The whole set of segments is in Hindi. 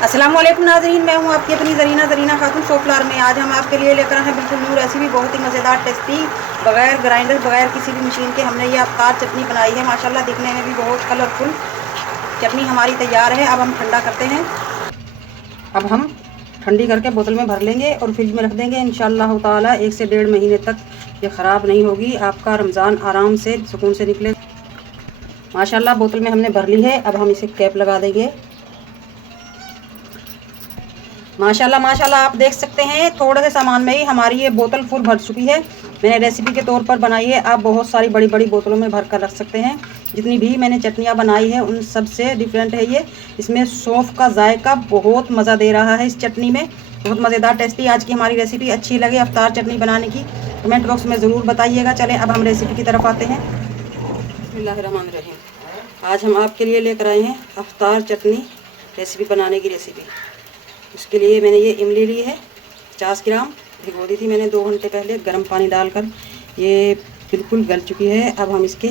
अस्सलाम वालेकुम नाज़रीन, मैं हूं आपकी अपनी ज़रीना खातून सोफ्लावर में। आज हम आपके लिए लेकर आए हैं बिल्कुल न्यू रेसिपी, बहुत ही मज़ेदार टेस्टी, बगैर ग्राइंडर बगैर किसी भी मशीन के हमने ये अफ्तार चटनी बनाई है। माशाल्लाह दिखने में भी बहुत कलरफुल चटनी हमारी तैयार है। अब हम ठंडा करते हैं। अब हम ठंडी करके बोतल में भर लेंगे और फ्रिज में रख देंगे। इंशाअल्लाह ताला 1 से 1.5 महीने तक ये ख़राब नहीं होगी। आपका रमज़ान आराम से सुकून से निकले। माशाल्लाह बोतल में हमने भर ली है। अब हम इसे कैप लगा देंगे। माशाल्लाह माशाल्लाह आप देख सकते हैं थोड़े से सामान में ही हमारी ये बोतल फुल भर चुकी है। मैंने रेसिपी के तौर पर बनाई है। आप बहुत सारी बड़ी बड़ी बोतलों में भर कर रख सकते हैं। जितनी भी मैंने चटनियाँ बनाई है उन सब से डिफरेंट है ये। इसमें सौंफ का जायका बहुत मज़ा दे रहा है। इस चटनी में बहुत मज़ेदार टेस्टी। आज की हमारी रेसिपी अच्छी लगे अफ्तार चटनी बनाने की कमेंट बॉक्स में ज़रूर बताइएगा। चलें अब हम रेसिपी की तरफ आते हैं। बिस्मिल्लाहिर्रहमानिर्रहीम। आज हम आपके लिए लेकर आए हैं अफ्तार चटनी रेसिपी बनाने की रेसिपी। उसके लिए मैंने ये इमली ली है 50 ग्राम, भिगो दी थी मैंने 2 घंटे पहले गर्म पानी डालकर। ये बिल्कुल गल चुकी है। अब हम इसके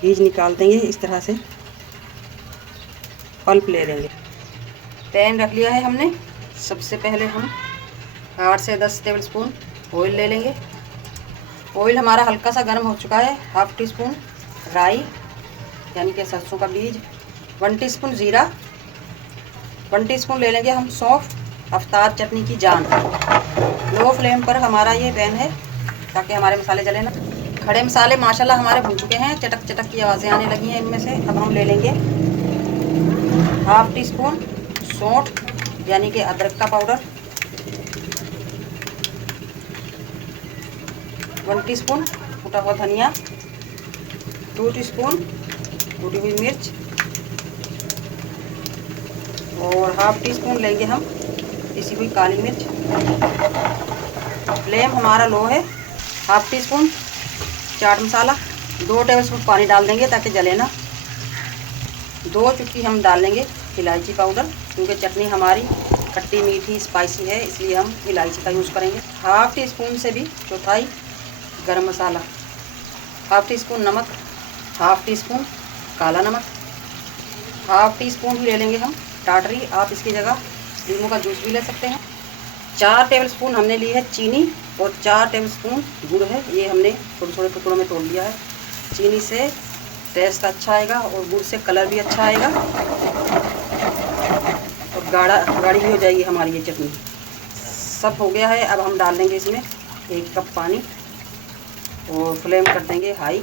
बीज निकाल देंगे। इस तरह से पल्प ले लेंगे। पैन रख लिया है हमने। सबसे पहले हम 8 से 10 टेबलस्पून ऑयल ले लेंगे। ऑयल हमारा हल्का सा गर्म हो चुका है। हाफ टी स्पून राई यानी कि सरसों का बीज, 1 टीस्पून ज़ीरा, 1 टीस्पून ले लेंगे हम सौंफ, अफ्तार चटनी की जान। लो फ्लेम पर हमारा ये पैन है ताकि हमारे मसाले जले ना। खड़े मसाले माशाल्लाह हमारे भून चुके हैं। चटक चटक की आवाज़ें आने लगी हैं इनमें से। अब हम ले लेंगे हाफ टी स्पून सौंठ यानी कि अदरक का पाउडर, 1 टीस्पून कुटा हुआ धनिया, 2 टीस्पून कुटी हुई मिर्च और हाफ टी स्पून लेंगे हम पिसी हुई काली मिर्च। फ्लेम हमारा लो है। Half tea spoon chaat masala, 2 tablespoon पानी डाल देंगे ताकि जले ना। 2 चुटकी हम डाल लेंगे इलायची पाउडर, क्योंकि चटनी हमारी खट्टी मीठी स्पाइसी है इसलिए हम इलायची का यूज़ करेंगे। हाफ टी स्पून से भी चौथाई गरम मसाला, हाफ टी स्पून नमक, हाफ टी स्पून काला नमक, हाफ टी स्पून ही ले लेंगे हम टाटरी। आप इसकी जगह नींबू का जूस भी ले सकते हैं। 4 टेबलस्पून हमने ली है चीनी और 4 टेबलस्पून गुड़ है। ये हमने छोटे छोटे टुकड़ों में तोड़ लिया है। चीनी से टेस्ट अच्छा आएगा और गुड़ से कलर भी अच्छा आएगा और गाढ़ी भी हो जाएगी हमारी ये चटनी। सब हो गया है। अब हम डाल देंगे इसमें 1 कप पानी और फ्लेम कर देंगे हाई।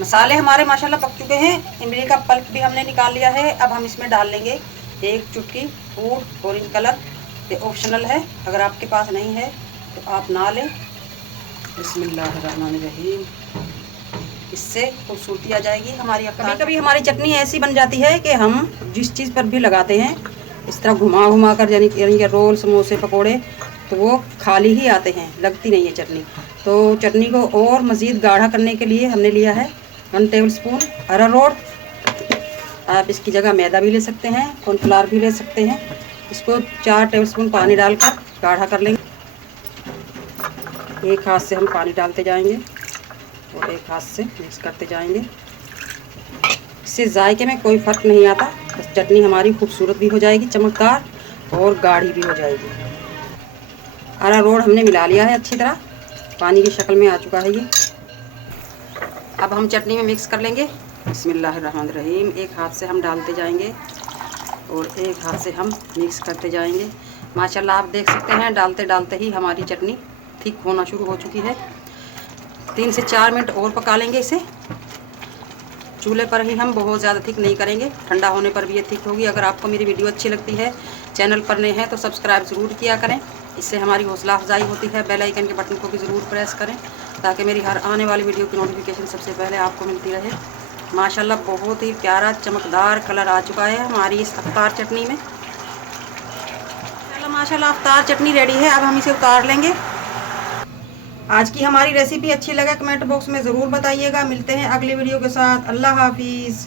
मसाले हमारे माशाल्लाह पक चुके हैं। इमली का पल्प भी हमने निकाल लिया है। अब हम इसमें डाल लेंगे 1 चुटकी फूड ऑरेंज कलर। ये ऑप्शनल है, अगर आपके पास नहीं है तो आप ना लें। बिस्मिल्लाहिर्रहमानिर्रहीम। इससे खूबसूरती आ जाएगी हमारी। कभी कभी हमारी चटनी ऐसी बन जाती है कि हम जिस चीज़ पर भी लगाते हैं इस तरह घुमा घुमा कर, यानी कि रोल समोसे पकोड़े, तो वो खाली ही आते हैं, लगती नहीं है चटनी। तो चटनी को और मज़ीद गाढ़ा करने के लिए हमने लिया है 1 टेबलस्पून अरारोट। आप इसकी जगह मैदा भी ले सकते हैं, कॉर्नफ्लावर भी ले सकते हैं। इसको 4 टेबलस्पून पानी डालकर गाढ़ा कर लेंगे। एक हाथ से हम पानी डालते जाएंगे और एक हाथ से मिक्स करते जाएंगे। इससे जायके में कोई फ़र्क नहीं आता, बस चटनी हमारी खूबसूरत भी हो जाएगी, चमकदार और गाढ़ी भी हो जाएगी। अरारोट हमने मिला लिया है अच्छी तरह, पानी की शक्ल में आ चुका है ये। अब हम चटनी में मिक्स कर लेंगे। बिस्मिल्लाहिर्रहमानिर्रहीम। एक हाथ से हम डालते जाएंगे और एक हाथ से हम मिक्स करते जाएंगे। माशाल्लाह आप देख सकते हैं डालते डालते ही हमारी चटनी थिक होना शुरू हो चुकी है। 3 से 4 मिनट और पका लेंगे इसे। चूल्हे पर ही हम, बहुत ज़्यादा थिक नहीं करेंगे, ठंडा होने पर भी ये थिक होगी। अगर आपको मेरी वीडियो अच्छी लगती है, चैनल पर नए हैं तो सब्सक्राइब ज़रूर किया करें, इससे हमारी हौसला अफजाई होती है। बेल आइकन के बटन को भी ज़रूर प्रेस करें ताकि मेरी हर आने वाली वीडियो की नोटिफिकेशन सबसे पहले आपको मिलती रहे। माशाल्लाह बहुत ही प्यारा चमकदार कलर आ चुका है हमारी इस अफ्तार चटनी में। माशाल्लाह अफ्तार चटनी रेडी है। अब हम इसे उतार लेंगे। आज की हमारी रेसिपी अच्छी लगे कमेंट बॉक्स में ज़रूर बताइएगा। मिलते हैं अगली वीडियो के साथ। अल्लाह हाफिज़।